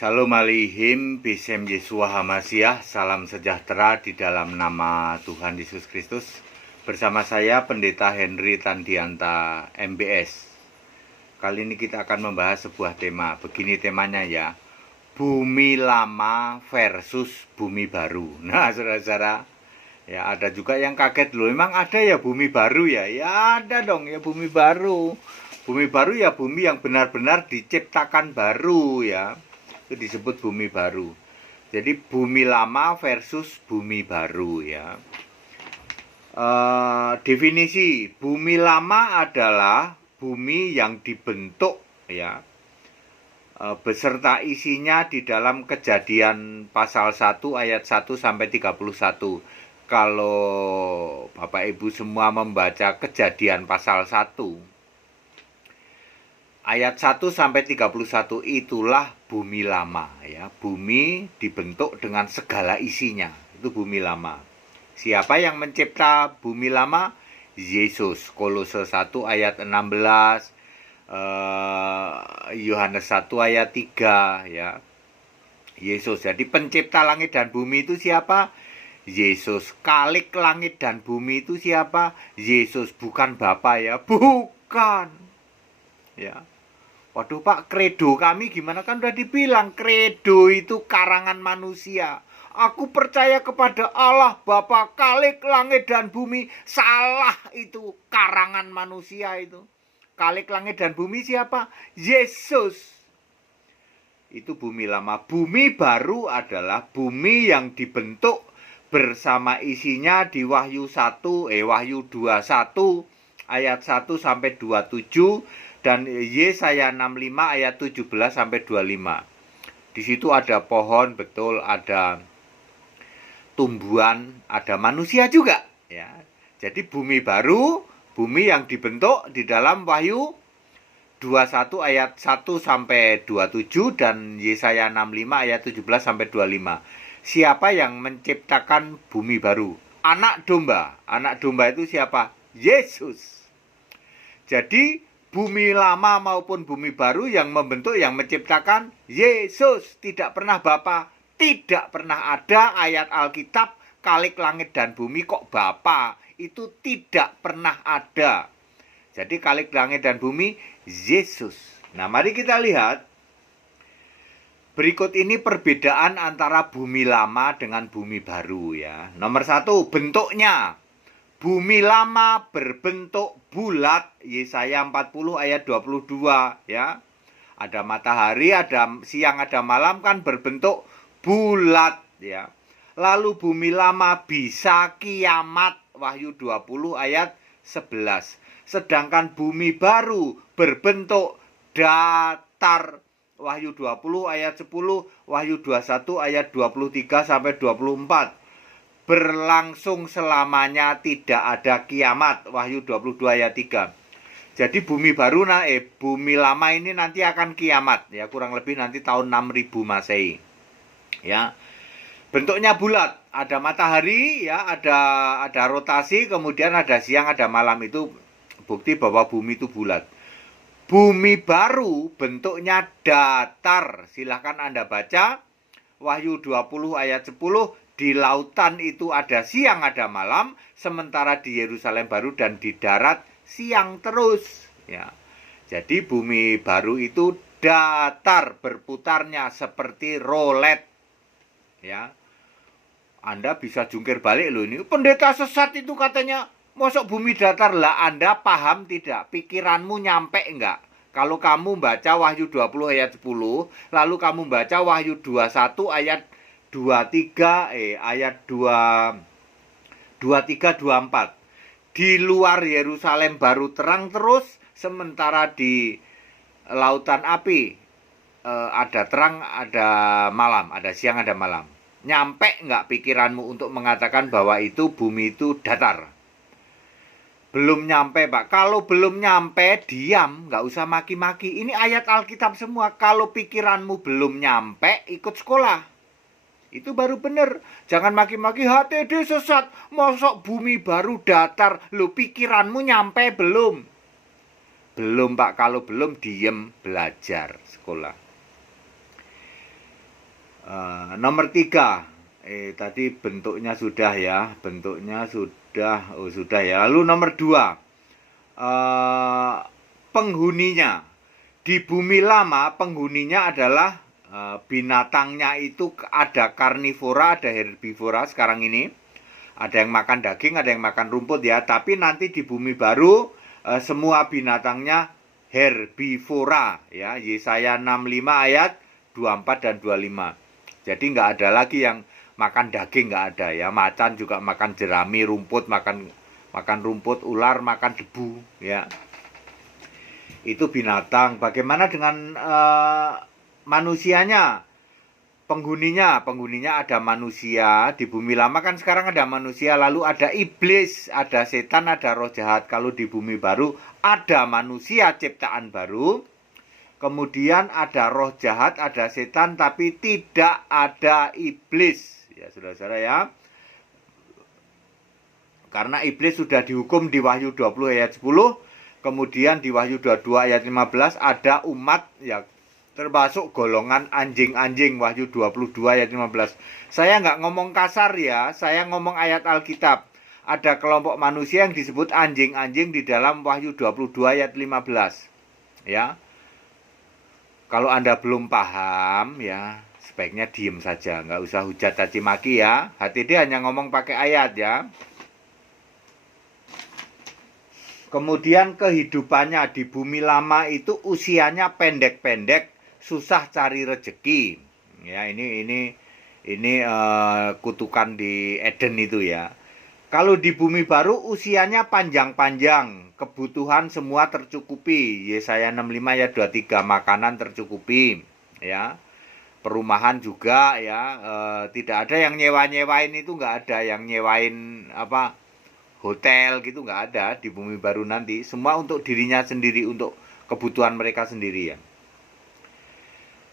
Shalom Alihim, Bisem Yesua Hamasiah, salam sejahtera di dalam nama Tuhan Yesus Kristus. Bersama saya Pendeta Henry Tandianta MBS. Kali ini kita akan membahas sebuah tema. Begini temanya ya, bumi lama versus bumi baru. Nah saudara-saudara, ya ada juga yang kaget loh, memang ada ya bumi baru ya? Ya ada dong ya bumi baru. Bumi baru ya bumi yang benar-benar diciptakan baru ya. Itu disebut bumi baru. Jadi bumi lama versus bumi baru ya. Definisi bumi lama adalah bumi yang dibentuk ya, beserta isinya di dalam Kejadian pasal 1 ayat 1 sampai 31. Kalau Bapak Ibu semua membaca Kejadian pasal 1 ayat 1 sampai 31, itulah bumi lama ya. Bumi dibentuk dengan segala isinya. Itu bumi lama. Siapa yang mencipta bumi lama? Yesus. Kolose 1 ayat 16, Yohanes 1 ayat 3 ya. Yesus. Jadi pencipta langit dan bumi itu siapa? Yesus. Khalik langit dan bumi itu siapa? Yesus. Bukan Bapa ya. Bukan. Ya. Waduh Pak, kredo kami gimana? Kan udah dibilang kredo itu karangan manusia. Aku percaya kepada Allah Bapa Khalik langit dan bumi. Salah, itu karangan manusia itu. Khalik langit dan bumi siapa? Yesus. Itu bumi lama. Bumi baru adalah bumi yang dibentuk bersama isinya di Wahyu 21 ayat 1 sampai 27 dan Yesaya 65 ayat 17 sampai 25. Di situ ada pohon, betul, ada tumbuhan, ada manusia juga ya. Jadi bumi baru, bumi yang dibentuk di dalam Wahyu 21 ayat 1 sampai 27 dan Yesaya 65 ayat 17 sampai 25. Siapa yang menciptakan bumi baru? Anak domba. Anak domba itu siapa? Yesus. Jadi bumi lama maupun bumi baru yang membentuk, yang menciptakan Yesus. Tidak pernah Bapa. Tidak pernah ada ayat Alkitab Khalik langit dan bumi kok Bapa. Itu tidak pernah ada. Jadi Khalik langit dan bumi Yesus. Nah mari kita lihat. Berikut ini perbedaan antara bumi lama dengan bumi baru ya. Nomor 1, bentuknya. Bumi lama berbentuk bulat, Yesaya 40 ayat 22 ya. Ada matahari, ada siang, ada malam kan berbentuk bulat ya. Lalu bumi lama bisa kiamat, Wahyu 20 ayat 11. Sedangkan bumi baru berbentuk datar, Wahyu 20 ayat 10, Wahyu 21 ayat 23 sampai 24. Berlangsung selamanya, tidak ada kiamat, Wahyu 22 ayat 3. Jadi bumi baru bumi lama ini nanti akan kiamat ya, kurang lebih nanti tahun 6000 Masehi. Ya. Bentuknya bulat, ada matahari ya, ada rotasi, kemudian ada siang, ada malam. Itu bukti bahwa bumi itu bulat. Bumi baru bentuknya datar. Silahkan Anda baca Wahyu 20 ayat 10. Di lautan itu ada siang, ada malam, sementara di Yerusalem baru dan di darat siang terus ya. Jadi bumi baru itu datar, berputarnya seperti rolet ya. Anda bisa jungkir balik loh, ini pendeta sesat itu katanya mosok bumi datar. Lah Anda paham tidak? Pikiranmu nyampe enggak? Kalau kamu baca Wahyu 20 ayat 10, lalu kamu baca Wahyu 21 ayat 23 ayat 23 24. Di luar Yerusalem baru terang terus, sementara di lautan api ada terang, ada malam, ada siang, ada malam. Nyampe nggak pikiranmu untuk mengatakan bahwa itu bumi itu datar? Belum nyampe Pak. Kalau belum nyampe, diam, nggak usah maki-maki. Ini ayat Alkitab semua. Kalau pikiranmu belum nyampe, ikut sekolah. Itu baru benar. Jangan maki-maki, HTD sesat, mosok bumi baru datar. Lu pikiranmu nyampe belum? Belum Pak. Kalau belum, diem, belajar sekolah. Nomor 3, tadi bentuknya sudah ya, bentuknya sudah, sudah ya. Lalu nomor 2, penghuninya. Di bumi lama penghuninya adalah binatangnya itu ada karnivora, ada herbivora sekarang ini. Ada yang makan daging, ada yang makan rumput ya. Tapi nanti di bumi baru semua binatangnya herbivora ya. Yesaya 65 ayat 24 dan 25. Jadi nggak ada lagi yang makan daging, nggak ada ya. Macan juga makan jerami, rumput makan rumput, ular makan debu ya. Itu binatang. Bagaimana dengan manusianya? Penghuninya ada manusia. Di bumi lama kan sekarang ada manusia, lalu ada iblis, ada setan, ada roh jahat. Kalau di bumi baru ada manusia ciptaan baru, kemudian ada roh jahat, ada setan, tapi tidak ada iblis. Ya saudara-saudara ya. Karena iblis sudah dihukum di Wahyu 20 ayat 10, kemudian di Wahyu 22 ayat 15 ada umat ya, termasuk golongan anjing-anjing, Wahyu 22 ayat 15. Saya nggak ngomong kasar ya, saya ngomong ayat Alkitab. Ada kelompok manusia yang disebut anjing-anjing di dalam Wahyu 22 ayat 15. Ya. Kalau Anda belum paham ya, sebaiknya diem saja, nggak usah hujat caci maki ya. HTD hanya ngomong pakai ayat ya. Kemudian kehidupannya di bumi lama itu usianya pendek-pendek, susah cari rezeki. Ya, ini kutukan di Eden itu ya. Kalau di bumi baru usianya panjang-panjang, kebutuhan semua tercukupi. Yesaya 65 ayat 23, makanan tercukupi, ya. Perumahan juga ya, tidak ada yang nyewa-nyewain, itu nggak ada yang nyewain apa hotel gitu, nggak ada di bumi baru nanti. Semua untuk dirinya sendiri, untuk kebutuhan mereka sendiri ya.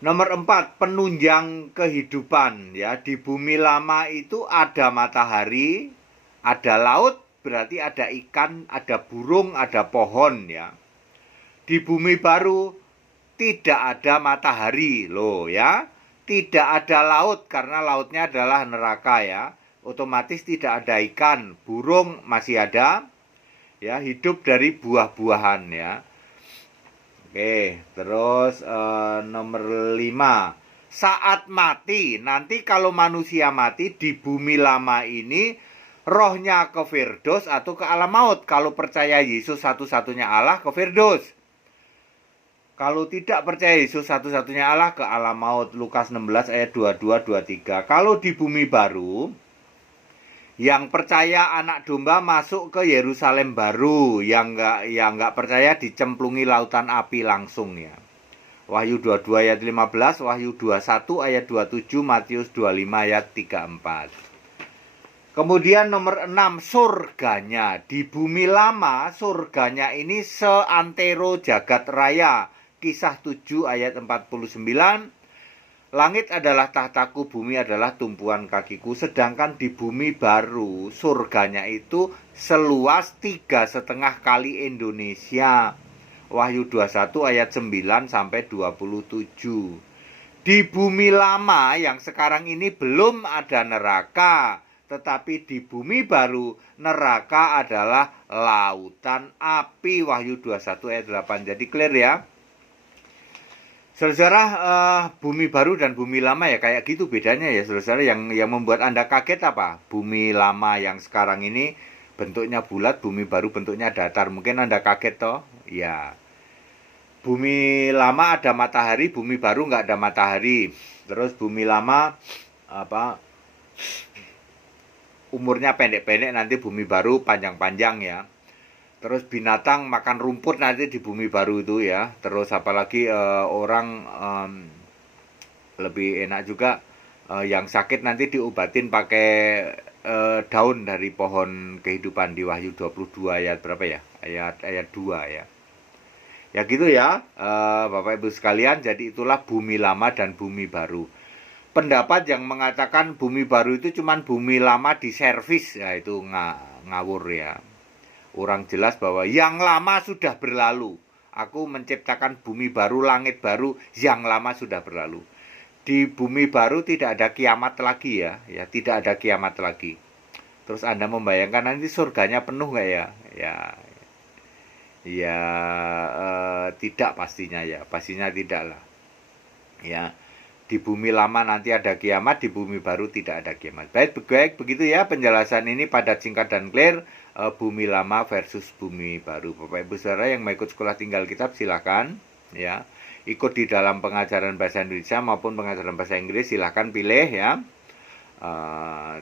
Nomor 4, penunjang kehidupan ya. Di bumi lama itu ada matahari, ada laut, berarti ada ikan, ada burung, ada pohon ya. Di bumi baru tidak ada matahari loh ya. Tidak ada laut karena lautnya adalah neraka ya. Otomatis tidak ada ikan, burung masih ada ya, hidup dari buah-buahan ya. Oke, terus nomor 5, saat mati, nanti kalau manusia mati di bumi lama ini, rohnya ke Firdaus atau ke alam maut. Kalau percaya Yesus satu-satunya Allah, ke Firdaus. Kalau tidak percaya Yesus satu-satunya Allah, ke alam maut. Lukas 16 ayat 22-23. Kalau di bumi baru, yang percaya anak domba masuk ke Yerusalem baru, yang nggak percaya dicemplungi lautan api langsung ya. Wahyu 22 ayat 15, Wahyu 21 ayat 27, Matius 25 ayat 34. Kemudian nomor 6, surganya. Di bumi lama, surganya ini seantero jagat raya. Kisah 7 ayat 49. Langit adalah tahtaku, bumi adalah tumpuan kakiku. Sedangkan di bumi baru, surganya itu seluas 3,5 kali Indonesia. Wahyu 21 ayat 9 sampai 27. Di bumi lama yang sekarang ini belum ada neraka. Tetapi di bumi baru, neraka adalah lautan api. Wahyu 21 ayat 8. Jadi clear ya. Saudara, bumi baru dan bumi lama ya kayak gitu bedanya ya saudara. Yang membuat Anda kaget apa? Bumi lama yang sekarang ini bentuknya bulat, bumi baru bentuknya datar. Mungkin Anda kaget toh? Ya. Bumi lama ada matahari, bumi baru nggak ada matahari. Terus bumi lama umurnya pendek-pendek, nanti bumi baru panjang-panjang ya. Terus binatang makan rumput nanti di bumi baru itu ya. Terus apalagi orang lebih enak juga, yang sakit nanti diobatin pakai daun dari pohon kehidupan di Wahyu 22 ayat berapa ya? Ayat 2 ya. Ya gitu ya, Bapak Ibu sekalian. Jadi itulah bumi lama dan bumi baru. Pendapat yang mengatakan bumi baru itu cuman bumi lama diservis, ya itu ngawur ya. Orang jelas bahwa yang lama sudah berlalu. Aku menciptakan bumi baru, langit baru, yang lama sudah berlalu. di bumi baru tidak ada kiamat lagi ya, tidak ada kiamat lagi. Terus Anda membayangkan nanti surganya penuh nggak ya? Tidak pastinya ya, pastinya tidak lah. Ya, di bumi lama nanti ada kiamat, di bumi baru tidak ada kiamat. Baik, begitu ya penjelasan ini padat, singkat, dan clear. Bumi lama versus bumi baru. Bapak Ibu Saudara yang mau ikut sekolah tinggal kitab silakan ya. Ikut di dalam pengajaran bahasa Indonesia maupun pengajaran bahasa Inggris silakan pilih ya.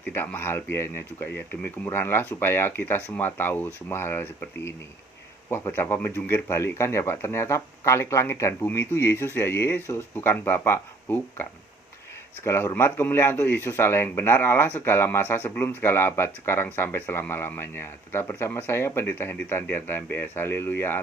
Tidak mahal biayanya juga ya. Demi kemurahanlah supaya kita semua tahu semua hal-hal seperti ini. Wah, betapa menjungkir balik kan ya Pak. Ternyata Khalik langit dan bumi itu Yesus ya, Yesus, bukan Bapak, bukan. Segala hormat kemuliaan untuk Yesus Allah yang benar, Allah segala masa sebelum segala abad, sekarang sampai selama-lamanya. Tetap bersama saya Pendeta Hendy Tandian MPS. Haleluya.